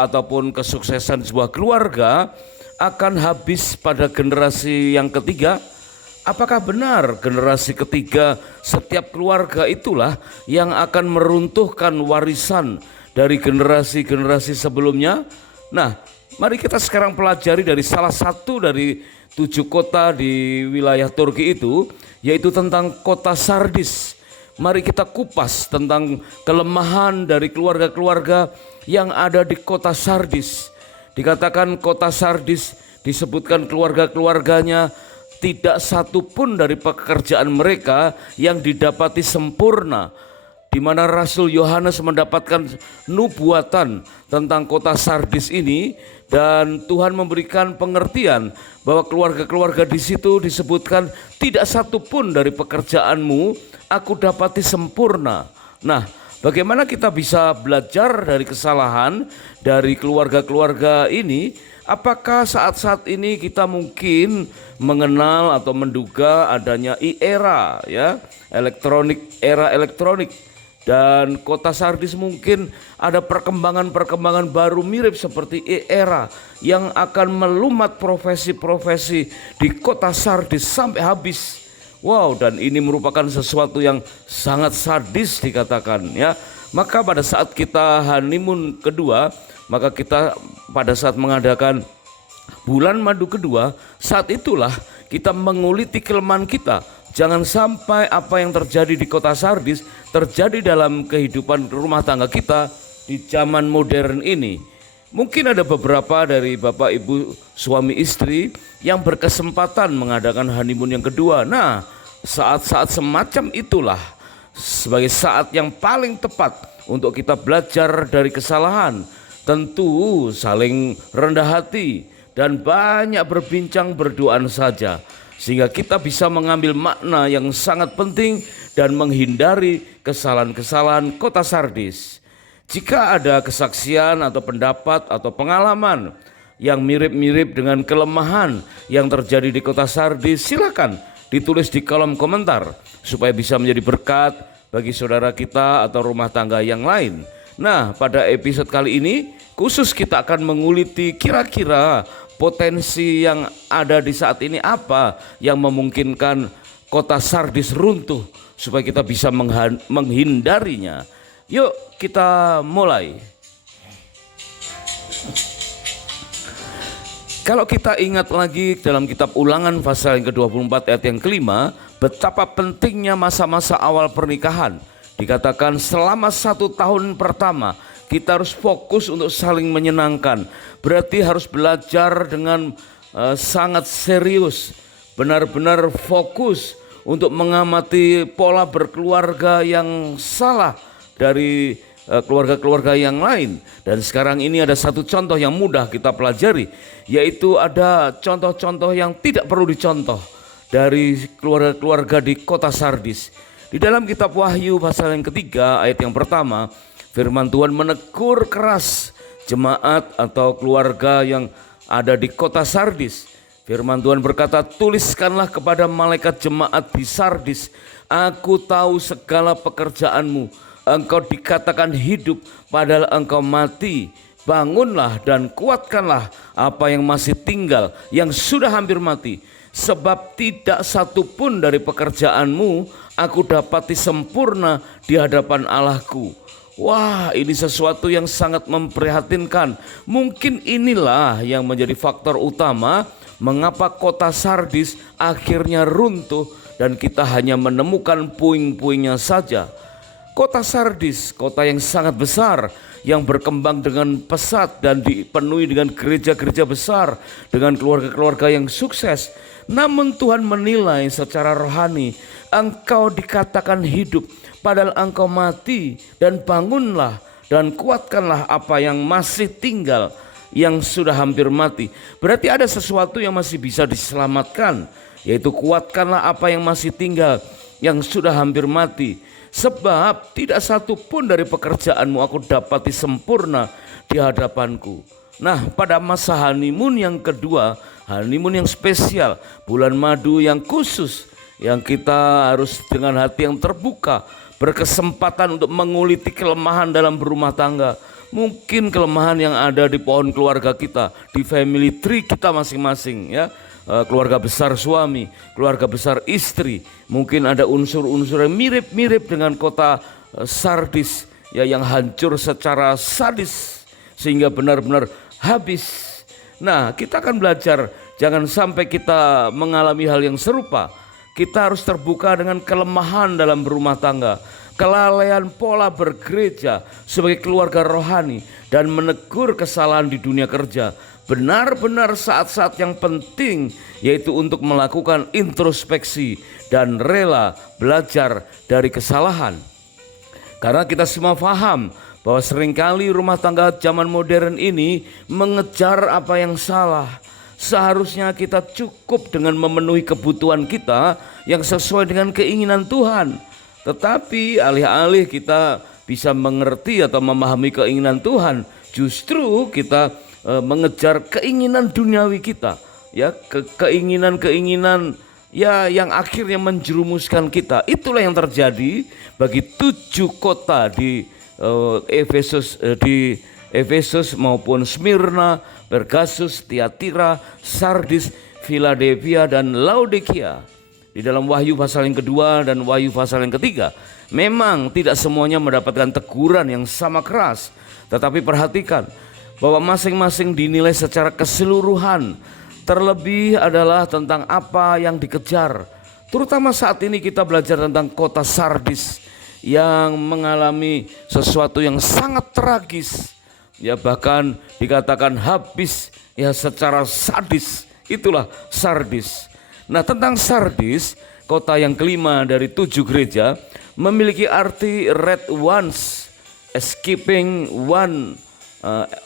kita ataupun kesuksesan sebuah keluarga akan habis pada generasi yang ketiga? Apakah benar generasi ketiga setiap keluarga itulah yang akan meruntuhkan warisan dari generasi-generasi sebelumnya? Nah, mari kita sekarang pelajari dari salah satu dari 7 kota di wilayah Turki itu, yaitu tentang kota Sardis. Mari kita kupas tentang kelemahan dari keluarga-keluarga yang ada di kota Sardis. Dikatakan kota Sardis disebutkan keluarga-keluarganya tidak satu pun dari pekerjaan mereka yang didapati sempurna, di mana Rasul Yohanes mendapatkan nubuatan tentang kota Sardis ini, dan Tuhan memberikan pengertian bahwa keluarga-keluarga di situ disebutkan tidak satu pun dari pekerjaanmu aku dapati sempurna. Nah, bagaimana kita bisa belajar dari kesalahan dari keluarga-keluarga ini? Apakah saat-saat ini kita mungkin mengenal atau menduga adanya era era elektronik, dan kota Sardis mungkin ada perkembangan-perkembangan baru mirip seperti era yang akan melumat profesi-profesi di kota Sardis sampai habis. Wow, dan ini merupakan sesuatu yang sangat sadis dikatakan ya. Maka pada saat kita honeymoon kedua, maka kita pada saat mengadakan bulan madu kedua, saat itulah kita menguliti kelemahan kita. Jangan sampai apa yang terjadi di kota Sardis terjadi dalam kehidupan rumah tangga kita di zaman modern ini. Mungkin ada beberapa dari bapak ibu suami istri yang berkesempatan mengadakan honeymoon yang kedua. Nah, saat-saat semacam itulah sebagai saat yang paling tepat untuk kita belajar dari kesalahan. Tentu saling rendah hati dan banyak berbincang berduaan saja, sehingga kita bisa mengambil makna yang sangat penting dan menghindari kesalahan-kesalahan kota Sardis. Jika ada kesaksian atau pendapat atau pengalaman yang mirip-mirip dengan kelemahan yang terjadi di kota Sardis, silakan ditulis di kolom komentar supaya bisa menjadi berkat bagi saudara kita atau rumah tangga yang lain. Nah, pada episode kali ini khusus kita akan menguliti kira-kira potensi yang ada di saat ini apa yang memungkinkan kota Sardis runtuh supaya kita bisa menghindarinya. Yuk kita mulai. Kalau kita ingat lagi dalam kitab Ulangan pasal yang ke-24 ayat yang kelima, betapa pentingnya masa-masa awal pernikahan. Dikatakan selama 1 tahun pertama kita harus fokus untuk saling menyenangkan. Berarti harus belajar dengan sangat serius, benar-benar fokus untuk mengamati pola berkeluarga yang salah dari keluarga-keluarga yang lain. Dan sekarang ini ada satu contoh yang mudah kita pelajari, yaitu ada contoh-contoh yang tidak perlu dicontoh dari keluarga-keluarga di kota Sardis. Di dalam kitab Wahyu pasal yang ketiga ayat yang pertama, firman Tuhan menegur keras jemaat atau keluarga yang ada di kota Sardis. Firman Tuhan berkata, tuliskanlah kepada malaikat jemaat di Sardis, aku tahu segala pekerjaanmu, engkau dikatakan hidup padahal engkau mati. Bangunlah dan kuatkanlah apa yang masih tinggal, yang sudah hampir mati. Sebab tidak satu pun dari pekerjaanmu aku dapati sempurna di hadapan Allahku. Wah, ini sesuatu yang sangat memprihatinkan. Mungkin inilah yang menjadi faktor utama mengapa kota Sardis akhirnya runtuh dan kita hanya menemukan puing-puingnya saja. Kota Sardis, kota yang sangat besar, yang berkembang dengan pesat dan dipenuhi dengan gereja-gereja besar, dengan keluarga-keluarga yang sukses. Namun Tuhan menilai secara rohani, engkau dikatakan hidup padahal engkau mati, dan bangunlah dan kuatkanlah apa yang masih tinggal, yang sudah hampir mati. Berarti ada sesuatu yang masih bisa diselamatkan, yaitu kuatkanlah apa yang masih tinggal, yang sudah hampir mati. Sebab tidak satu pun dari pekerjaanmu aku dapati sempurna di hadapanku. Nah, pada masa honeymoon yang kedua, honeymoon yang spesial, bulan madu yang khusus, yang kita harus dengan hati yang terbuka, berkesempatan untuk menguliti kelemahan dalam berumah tangga, mungkin kelemahan yang ada di pohon keluarga kita, di family tree kita masing-masing ya. Keluarga besar suami, keluarga besar istri, mungkin ada unsur-unsur yang mirip-mirip dengan kota Sardis ya, yang hancur secara sadis sehingga benar-benar habis. Nah, kita akan belajar jangan sampai kita mengalami hal yang serupa. Kita harus terbuka dengan kelemahan dalam berumah tangga, kelalaian pola bergereja sebagai keluarga rohani, dan menegur kesalahan di dunia kerja. Benar-benar saat-saat yang penting, yaitu untuk melakukan introspeksi dan rela belajar dari kesalahan. Karena kita semua paham bahwa seringkali rumah tangga zaman modern ini mengejar apa yang salah. Seharusnya kita cukup dengan memenuhi kebutuhan kita yang sesuai dengan keinginan Tuhan. Tetapi alih-alih kita bisa mengerti atau memahami keinginan Tuhan, justru kita mengejar keinginan duniawi kita, ya, keinginan-keinginan ya yang akhirnya menjerumuskan kita. Itulah yang terjadi bagi 7 kota di Efesus maupun Smyrna, Pergamus, Tiatira, Sardis, Philadelphia, dan Laodikia. Di dalam Wahyu pasal yang kedua dan Wahyu pasal yang ketiga, memang tidak semuanya mendapatkan teguran yang sama keras, tetapi perhatikan bahwa masing-masing dinilai secara keseluruhan. Terlebih adalah tentang apa yang dikejar. Terutama saat ini kita belajar tentang kota Sardis yang mengalami sesuatu yang sangat tragis, ya, bahkan dikatakan habis ya secara sadis. Itulah Sardis. Nah, tentang Sardis, kota yang kelima dari 7 gereja, memiliki arti red ones, escaping one,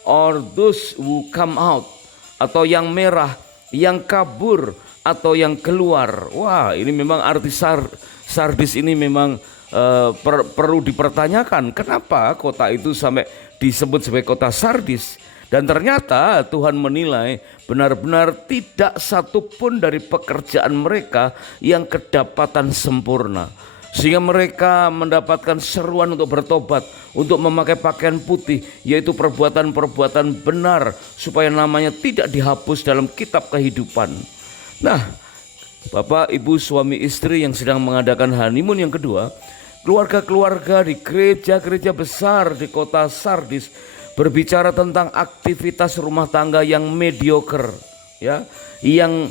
or those who come out, atau yang merah, yang kabur, atau yang keluar. Wah, ini memang arti Sardis ini memang perlu dipertanyakan. Kenapa kota itu sampai disebut sebagai kota Sardis? Dan ternyata Tuhan menilai benar-benar tidak satupun dari pekerjaan mereka yang kedapatan sempurna, sehingga mereka mendapatkan seruan untuk bertobat, untuk memakai pakaian putih, yaitu perbuatan-perbuatan benar, supaya namanya tidak dihapus dalam kitab kehidupan. Nah, Bapak, Ibu, suami istri yang sedang mengadakan honeymoon yang kedua, keluarga-keluarga di gereja-gereja besar di kota Sardis berbicara tentang aktivitas rumah tangga yang mediocre, ya, yang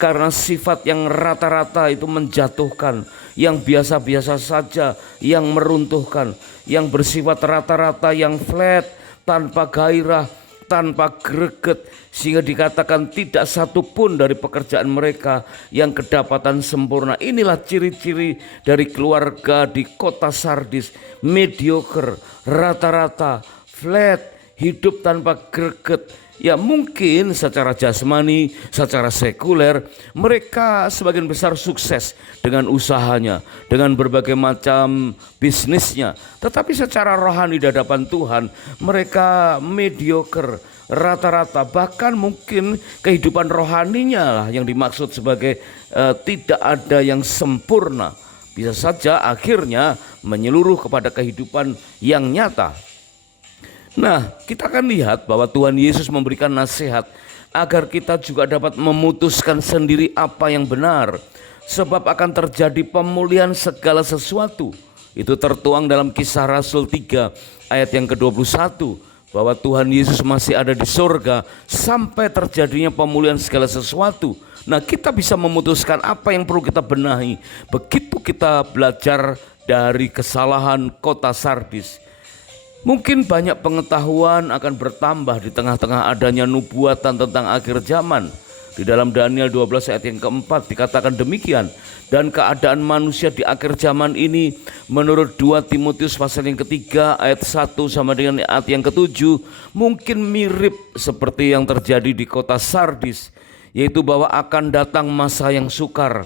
karena sifat yang rata-rata itu menjatuhkan, yang biasa-biasa saja yang meruntuhkan, yang bersifat rata-rata, yang flat, tanpa gairah, tanpa greget, sehingga dikatakan tidak satupun dari pekerjaan mereka yang kedapatan sempurna. Inilah ciri-ciri dari keluarga di kota Sardis, mediocre, rata-rata, flat, hidup tanpa greget. Ya, mungkin secara jasmani, secara sekuler, mereka sebagian besar sukses dengan usahanya, dengan berbagai macam bisnisnya. Tetapi secara rohani di hadapan Tuhan, mereka mediocre, rata-rata. Bahkan mungkin kehidupan rohaninya lah yang dimaksud sebagai tidak ada yang sempurna. Bisa saja akhirnya menyeluruh kepada kehidupan yang nyata. Nah, kita akan lihat bahwa Tuhan Yesus memberikan nasihat agar kita juga dapat memutuskan sendiri apa yang benar, sebab akan terjadi pemulihan segala sesuatu. Itu tertuang dalam Kisah Rasul 3 ayat yang ke-21, bahwa Tuhan Yesus masih ada di surga sampai terjadinya pemulihan segala sesuatu. Nah, kita bisa memutuskan apa yang perlu kita benahi begitu kita belajar dari kesalahan kota Sardis. Mungkin banyak pengetahuan akan bertambah di tengah-tengah adanya nubuatan tentang akhir zaman. Di dalam Daniel 12 ayat yang keempat dikatakan demikian. Dan keadaan manusia di akhir zaman ini menurut 2 Timotius pasal yang ketiga ayat 1 sama dengan ayat yang ke-7 mungkin mirip seperti yang terjadi di kota Sardis, yaitu bahwa akan datang masa yang sukar.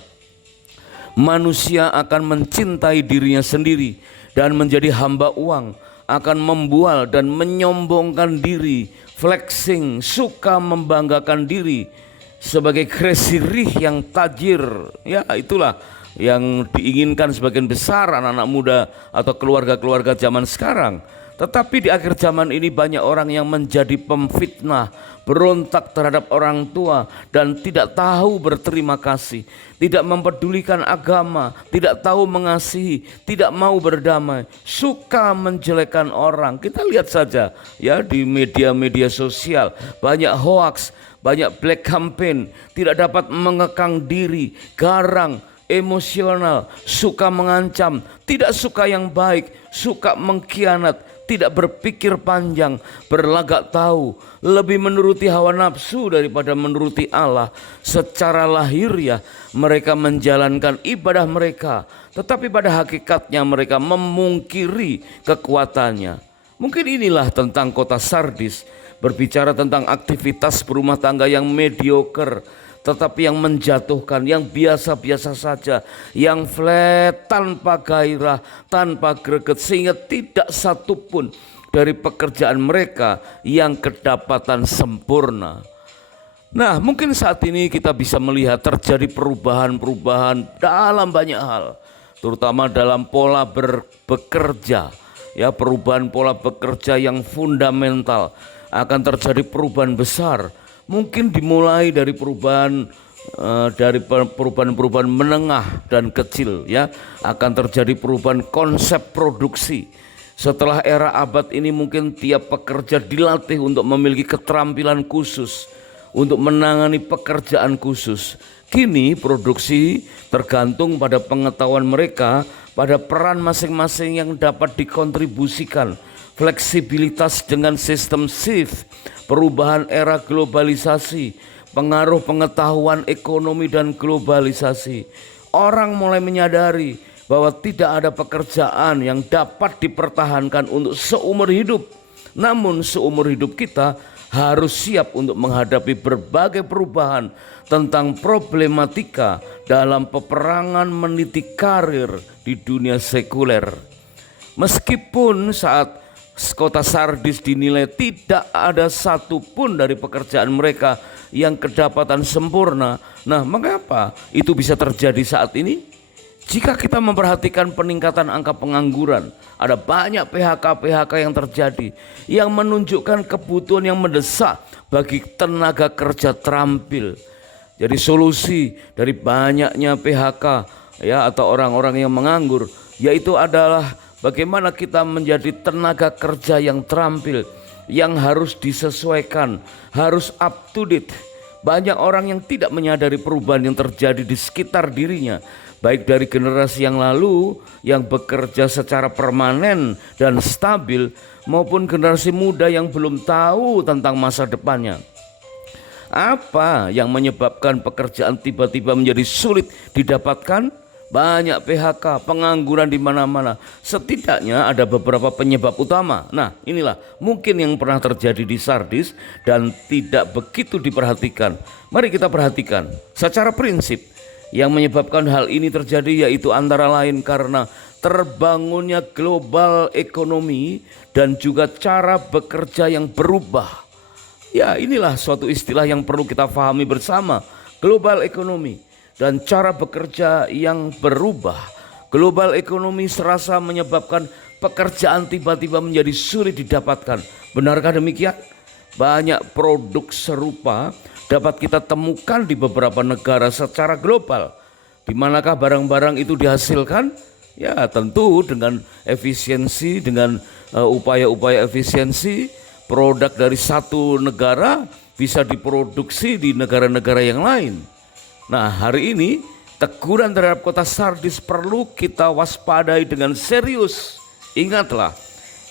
Manusia akan mencintai dirinya sendiri dan menjadi hamba uang, akan membual dan menyombongkan diri, flexing, suka membanggakan diri sebagai kresirih yang tajir. Ya, itulah yang diinginkan sebagian besar anak-anak muda atau keluarga-keluarga zaman sekarang. Tetapi di akhir zaman ini banyak orang yang menjadi pemfitnah, berontak terhadap orang tua dan tidak tahu berterima kasih, tidak mempedulikan agama, tidak tahu mengasihi, tidak mau berdamai, suka menjelekkan orang. Kita lihat saja ya di media-media sosial, banyak hoaks, banyak black campaign, tidak dapat mengekang diri, garang, emosional, suka mengancam, tidak suka yang baik, suka mengkhianat, tidak berpikir panjang, berlagak tahu, lebih menuruti hawa nafsu daripada menuruti Allah. Secara lahiriah mereka menjalankan ibadah mereka, tetapi pada hakikatnya mereka memungkiri kekuatannya. Mungkin inilah tentang kota Sardis, berbicara tentang aktivitas berumah tangga yang mediocre, tetapi yang menjatuhkan, yang biasa-biasa saja, yang flat, tanpa gairah, tanpa greget, sehingga tidak satupun dari pekerjaan mereka yang kedapatan sempurna. Nah, mungkin saat ini kita bisa melihat terjadi perubahan-perubahan dalam banyak hal, terutama dalam pola bekerja. Ya, perubahan pola bekerja yang fundamental, akan terjadi perubahan besar. Mungkin dimulai dari perubahan menengah dan kecil, ya, akan terjadi perubahan konsep produksi. Setelah era abad ini mungkin tiap pekerja dilatih untuk memiliki keterampilan khusus untuk menangani pekerjaan khusus. Kini produksi tergantung pada pengetahuan mereka, pada peran masing-masing yang dapat dikontribusikan. Fleksibilitas dengan sistem shift, perubahan era globalisasi, pengaruh pengetahuan ekonomi dan globalisasi. Orang mulai menyadari bahwa tidak ada pekerjaan yang dapat dipertahankan untuk seumur hidup. Namun seumur hidup kita harus siap untuk menghadapi berbagai perubahan tentang problematika dalam peperangan meniti karir di dunia sekuler. Meskipun saat kota Sardis dinilai tidak ada satupun dari pekerjaan mereka yang kedapatan sempurna. Nah, mengapa itu bisa terjadi saat ini? Jika kita memperhatikan peningkatan angka pengangguran, ada banyak PHK yang terjadi yang menunjukkan kebutuhan yang mendesak bagi tenaga kerja terampil. Jadi solusi dari banyaknya PHK, ya, atau orang-orang yang menganggur, yaitu adalah bagaimana kita menjadi tenaga kerja yang terampil, yang harus disesuaikan, harus up to date. Banyak orang yang tidak menyadari perubahan yang terjadi di sekitar dirinya, baik dari generasi yang lalu yang bekerja secara permanen dan stabil, maupun generasi muda yang belum tahu tentang masa depannya. Apa yang menyebabkan pekerjaan tiba-tiba menjadi sulit didapatkan? Banyak PHK, pengangguran di mana-mana. Setidaknya ada beberapa penyebab utama. Nah, inilah mungkin yang pernah terjadi di Sardis dan tidak begitu diperhatikan. Mari kita perhatikan. Secara prinsip, yang menyebabkan hal ini terjadi yaitu antara lain karena terbangunnya global ekonomi dan juga cara bekerja yang berubah. Ya, inilah suatu istilah yang perlu kita pahami bersama. Global ekonomi dan cara bekerja yang berubah. Global ekonomi serasa menyebabkan pekerjaan tiba-tiba menjadi sulit didapatkan. Benarkah demikian? Banyak produk serupa dapat kita temukan di beberapa negara secara global. Di manakah barang-barang itu dihasilkan? Ya, tentu dengan efisiensi, dengan upaya-upaya efisiensi. Produk dari satu negara bisa diproduksi di negara-negara yang lain. Nah, hari ini teguran terhadap kota Sardis perlu kita waspadai dengan serius. Ingatlah,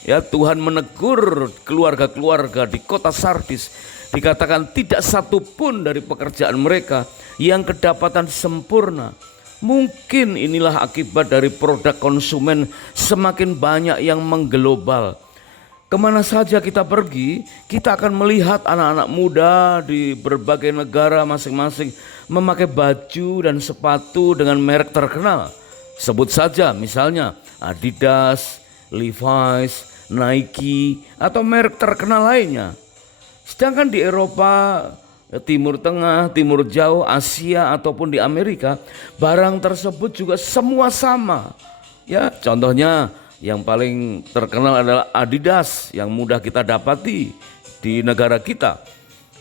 ya, Tuhan menegur keluarga-keluarga di kota Sardis. Dikatakan tidak satu pun dari pekerjaan mereka yang kedapatan sempurna. Mungkin inilah akibat dari produk konsumen semakin banyak yang mengglobal. Kemana saja kita pergi, kita akan melihat anak-anak muda di berbagai negara masing-masing memakai baju dan sepatu dengan merek terkenal. Sebut saja misalnya Adidas, Levi's, Nike, atau merek terkenal lainnya. Sedangkan di Eropa, Timur Tengah, Timur Jauh, Asia, ataupun di Amerika, barang tersebut juga semua sama. Ya, contohnya Yang paling terkenal adalah Adidas yang mudah kita dapati di negara kita.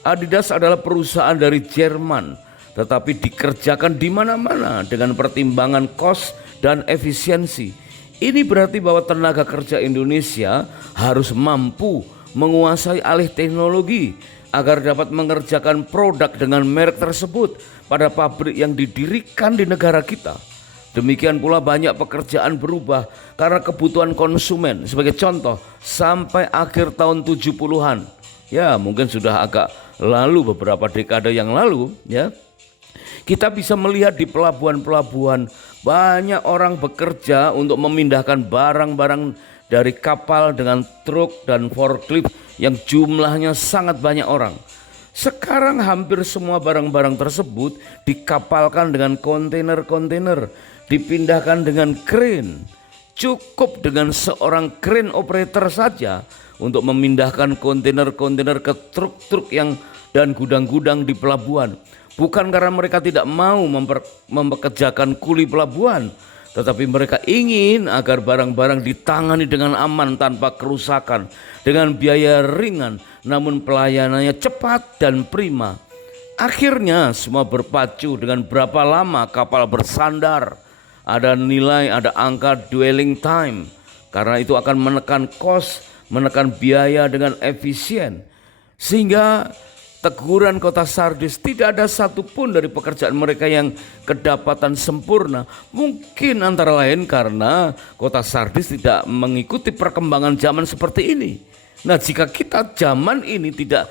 Adidas adalah perusahaan dari Jerman, tetapi dikerjakan di mana-mana dengan pertimbangan kos dan efisiensi. Ini berarti bahwa tenaga kerja Indonesia harus mampu menguasai alih teknologi agar dapat mengerjakan produk dengan merek tersebut pada pabrik yang didirikan di negara kita. Demikian pula banyak pekerjaan berubah karena kebutuhan konsumen. Sebagai contoh, sampai akhir tahun 70-an, ya mungkin sudah agak lalu, beberapa dekade yang lalu, ya, kita bisa melihat di pelabuhan-pelabuhan banyak orang bekerja untuk memindahkan barang-barang dari kapal dengan truk dan forklift yang jumlahnya sangat banyak orang. Sekarang hampir semua barang-barang tersebut dikapalkan dengan kontainer-kontainer, dipindahkan dengan crane. Cukup dengan seorang crane operator saja untuk memindahkan kontainer-kontainer ke truk-truk dan gudang-gudang di pelabuhan. Bukan karena mereka tidak mau mempekerjakan kuli pelabuhan, tetapi mereka ingin agar barang-barang ditangani dengan aman tanpa kerusakan, dengan biaya ringan, namun pelayanannya cepat dan prima. Akhirnya semua berpacu dengan berapa lama kapal bersandar. Ada nilai, ada angka dwelling time, karena itu akan menekan kos, menekan biaya dengan efisien. Sehingga teguran kota Sardis, tidak ada satupun dari pekerjaan mereka yang kedapatan sempurna. Mungkin antara lain karena kota Sardis tidak mengikuti perkembangan zaman seperti ini. Nah, jika kita zaman ini tidak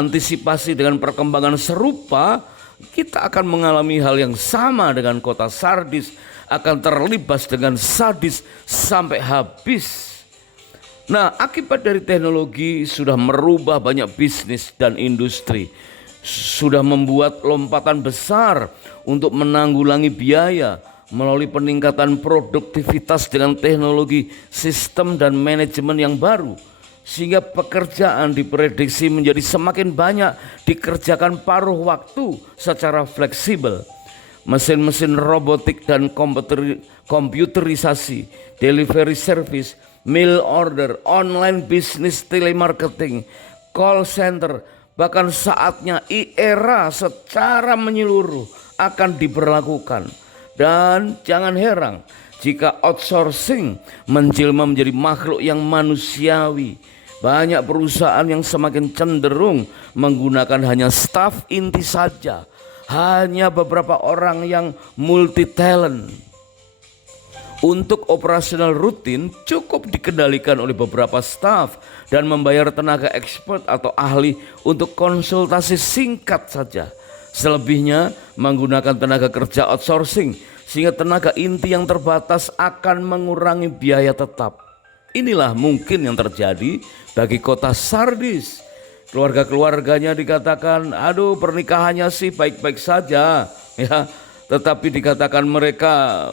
antisipasi dengan perkembangan serupa, kita akan mengalami hal yang sama dengan kota Sardis, akan terlibas dengan sadis sampai habis. Nah, akibat dari teknologi sudah merubah banyak bisnis dan industri, sudah membuat lompatan besar untuk menanggulangi biaya melalui peningkatan produktivitas dengan teknologi sistem dan manajemen yang baru. Sehingga pekerjaan diprediksi menjadi semakin banyak dikerjakan paruh waktu secara fleksibel. Mesin-mesin robotik dan komputerisasi, delivery service, mail order, online business, telemarketing, call center, bahkan saatnya era secara menyeluruh akan diberlakukan. Dan jangan heran jika outsourcing menjelma menjadi makhluk yang manusiawi. Banyak perusahaan yang semakin cenderung menggunakan hanya staf inti saja, hanya beberapa orang yang multi talent. Untuk operasional rutin cukup dikendalikan oleh beberapa staf dan membayar tenaga expert atau ahli untuk konsultasi singkat saja. Selebihnya menggunakan tenaga kerja outsourcing, sehingga tenaga inti yang terbatas akan mengurangi biaya tetap. Inilah mungkin yang terjadi bagi kota Sardis. Keluarga-keluarganya dikatakan, aduh pernikahannya sih baik-baik saja, ya. Tetapi dikatakan mereka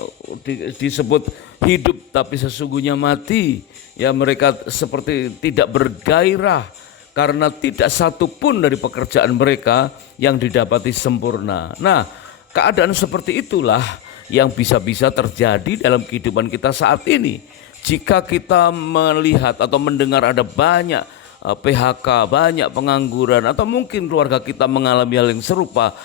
disebut hidup tapi sesungguhnya mati. Ya, mereka seperti tidak bergairah karena tidak satu pun dari pekerjaan mereka yang didapati sempurna. Nah, keadaan seperti itulah yang bisa-bisa terjadi dalam kehidupan kita saat ini. Jika kita melihat atau mendengar ada banyak PHK, banyak pengangguran, atau mungkin keluarga kita mengalami hal yang serupa,